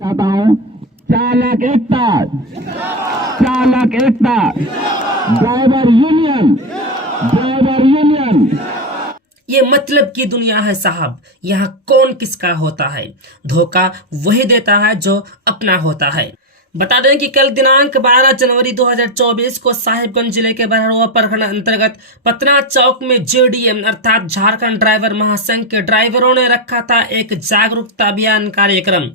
चाहता हूं चालक एकता, चालक एकता, ड्राइवर यूनियन, ड्राइवर यूनियन। ये मतलब की दुनिया है साहब, यहाँ कौन किसका होता है, धोखा वही देता है जो अपना होता है। बता दें कि कल दिनांक 12 जनवरी 2024 को साहिबगंज जिले के बरहड़ुआ प्रखंड अंतर्गत पतना चौक में जेडीएम अर्थात झारखंड ड्राइवर महासंघ के ड्राइवरों ने रखा था एक जागरूकता अभियान कार्यक्रम।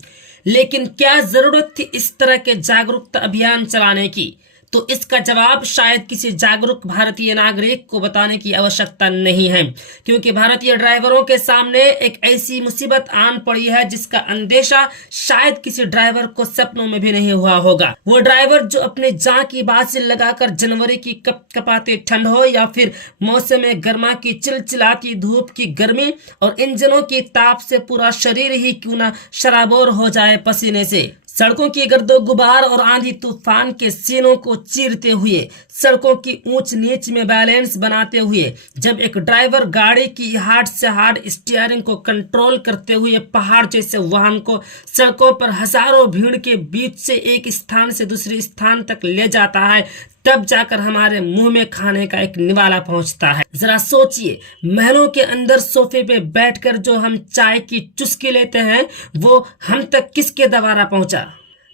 लेकिन क्या जरूरत थी इस तरह के जागरूकता अभियान चलाने की? तो इसका जवाब शायद किसी जागरूक भारतीय नागरिक को बताने की आवश्यकता नहीं है, क्योंकि भारतीय ड्राइवरों के सामने एक ऐसी मुसीबत आन पड़ी है जिसका अंदेशा शायद किसी ड्राइवर को सपनों में भी नहीं हुआ होगा। वो ड्राइवर जो अपने जान की बाजी लगाकर जनवरी की कपकपाती ठंड हो या फिर मौसम गर्मा की चिलचिलाती धूप की गर्मी और इंजनों की ताप से पूरा शरीर ही क्यों न शराबोर हो जाए पसीने से, सड़कों की गर्दो गुबार और आंधी तूफान के सीनों को चीरते हुए, सड़कों की ऊंच नीच में बैलेंस बनाते हुए, जब एक ड्राइवर गाड़ी की हार्ड से हार्ड स्टीयरिंग को कंट्रोल करते हुए पहाड़ जैसे वाहन को सड़कों पर हजारों भीड़ के बीच से एक स्थान से दूसरे स्थान तक ले जाता है, तब जाकर हमारे मुंह में खाने का एक निवाला पहुंचता है। जरा सोचिए, महलों के अंदर सोफे पे बैठकर जो हम चाय की चुस्की लेते हैं वो हम तक किसके द्वारा पहुंचा?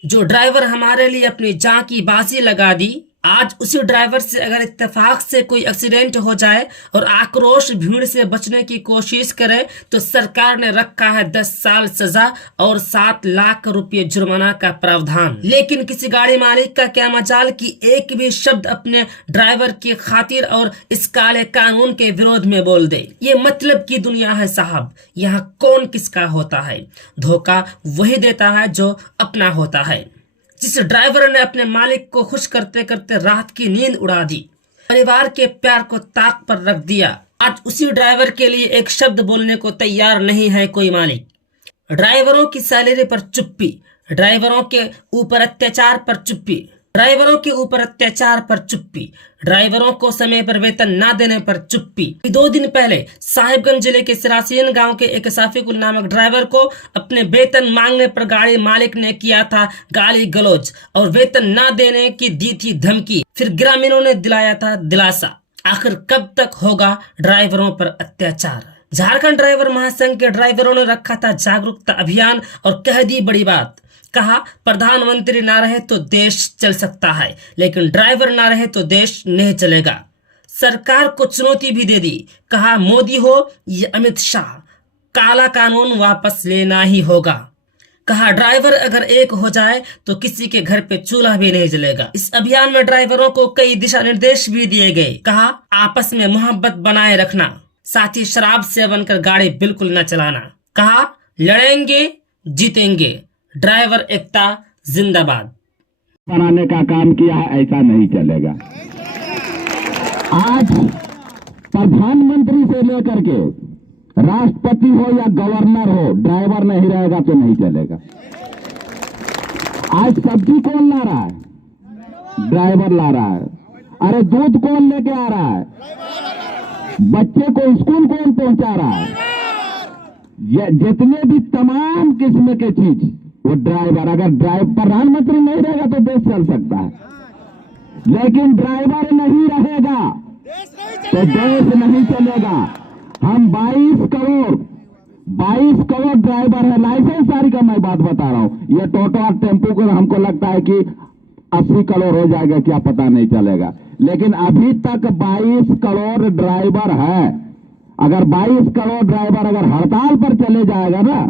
जो ड्राइवर हमारे लिए अपनी जान की बाजी लगा दी, आज उसी ड्राइवर से अगर इत्तेफाक से कोई एक्सीडेंट हो जाए और आक्रोश भीड़ से बचने की कोशिश करे तो सरकार ने रखा है 10 साल सजा और 7 लाख रुपए जुर्माना का प्रावधान। लेकिन किसी गाड़ी मालिक का क्या मजाल कि एक भी शब्द अपने ड्राइवर की खातिर और इस काले कानून के विरोध में बोल दे। ये मतलब की दुनिया है साहब, यहाँ कौन किसका होता है, धोखा वही देता है जो अपना होता है। जिस ड्राइवर ने अपने मालिक को खुश करते करते रात की नींद उड़ा दी, परिवार के प्यार को ताक पर रख दिया, आज उसी ड्राइवर के लिए एक शब्द बोलने को तैयार नहीं है कोई मालिक। ड्राइवरों की सैलरी पर चुप्पी, ड्राइवरों के ऊपर अत्याचार पर चुप्पी, ड्राइवरों के ऊपर अत्याचार पर चुप्पी, ड्राइवरों को समय पर वेतन ना देने पर चुप्पी। 2 दिन पहले साहिबगंज जिले के सिरासीन गांव के एक साफिकुल नामक ड्राइवर को अपने वेतन मांगने पर गाड़ी मालिक ने किया था गाली गलौज और वेतन ना देने की दी थी धमकी, फिर ग्रामीणों ने दिलाया था दिलासा। आखिर कब तक होगा ड्राइवरों पर अत्याचार? झारखंड ड्राइवर महासंघ के ड्राइवरों ने रखा था जागरूकता अभियान और कह दी बड़ी बात। कहा प्रधानमंत्री ना रहे तो देश चल सकता है, लेकिन ड्राइवर ना रहे तो देश नहीं चलेगा। सरकार को चुनौती भी दे दी, कहा मोदी हो या अमित शाह, काला कानून वापस लेना ही होगा। कहा ड्राइवर अगर एक हो जाए तो किसी के घर पे चूल्हा भी नहीं जलेगा। इस अभियान में ड्राइवरों को कई दिशा निर्देश भी दिए गए। कहा आपस में मोहब्बत बनाए रखना, साथ ही शराब सेवन कर गाड़ी बिल्कुल न चलाना। कहा लड़ेंगे जीतेंगे, ड्राइवर एकता जिंदाबाद। बनाने का काम किया है, ऐसा नहीं चलेगा। आज प्रधानमंत्री से लेकर के राष्ट्रपति हो या गवर्नर हो, ड्राइवर नहीं रहेगा तो नहीं चलेगा। आज सब्जी कौन ला रहा है? ड्राइवर ला रहा है। अरे दूध कौन लेके आ रहा है? बच्चे को स्कूल कौन पहुंचा रहा है? ये जितने भी तमाम किस्म के चीज वो ड्राइवर। अगर प्रधानमंत्री नहीं रहेगा तो देश चल सकता है, लेकिन ड्राइवर नहीं रहेगा तो देश नहीं चलेगा। हम 22 करोड़ ड्राइवर है, लाइसेंस सारी का मैं बात बता रहा हूं। ये टोटो और टेम्पो को हमको लगता है कि 80 करोड़ हो जाएगा, क्या पता नहीं चलेगा। लेकिन अभी तक 22 करोड़ ड्राइवर है। अगर 22 करोड़ ड्राइवर अगर हड़ताल पर चले जाएगा ना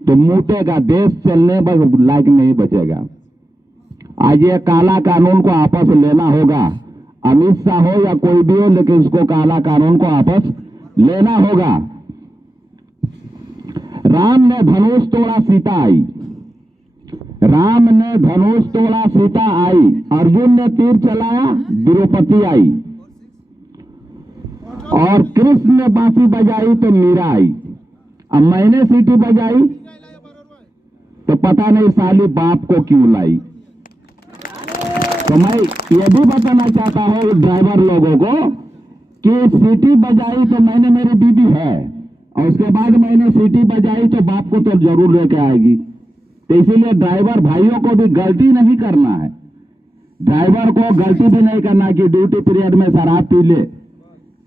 तो मूटेगा, देश चलने लायक नहीं बचेगा। आज ये काला कानून को आपस लेना होगा, अमित शाह हो या कोई भी हो, लेकिन इसको काला कानून को आपस लेना होगा। राम ने धनुष तोड़ा सीता आई, राम ने धनुष तोड़ा सीता आई, अर्जुन ने तीर चलाया द्रौपदी आई, और कृष्ण ने बांसुरी बजाई तो मीरा आई। अब मैंने सीटी बजाई तो पता नहीं साली बाप को क्यों लाई। तो मैं ये भी बताना चाहता हूं ड्राइवर लोगों को कि सीटी बजाई तो मैंने, मेरी बीबी है, और उसके बाद मैंने सीटी बजाई तो बाप को तो जरूर लेके आएगी। तो इसीलिए ड्राइवर भाइयों को भी गलती नहीं करना है। ड्राइवर को गलती भी नहीं करना कि ड्यूटी पीरियड में शराब पी ले,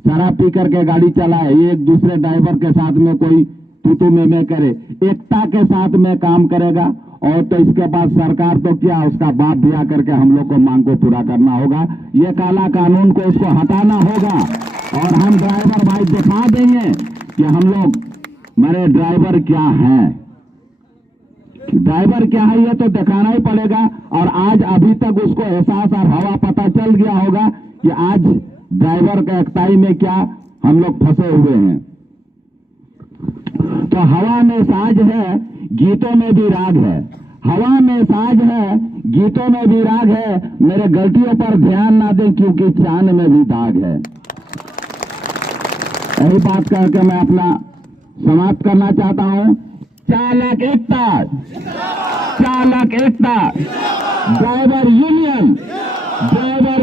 शराब पी करके गाड़ी चलाए, एक दूसरे ड्राइवर के साथ में कोई तू में करे। एकता के साथ में काम करेगा और तो इसके बाद सरकार तो क्या, उसका बाप भी आकर के हम लोग को मांग को पूरा करना होगा। ये काला कानून को उसको हटाना होगा और हम ड्राइवर भाई दिखा देंगे कि हम लोग मेरे ड्राइवर क्या हैं, ड्राइवर क्या है ये तो दिखाना ही पड़ेगा। और आज अभी तक उसको एहसास और हवा पता चल गया होगा कि आज ड्राइवर का एकताई में क्या हम लोग फंसे हुए हैं। तो हवा में साज है, गीतों में भी राग है। हवा में साज है, गीतों में भी राग है। मेरे गलतियों पर ध्यान ना दें क्योंकि चांद में भी दाग है। यही बात करके मैं अपना समाप्त करना चाहता हूं। चालक एकता, चालक एकता, ड्राइवर यूनियन, ड्राइवर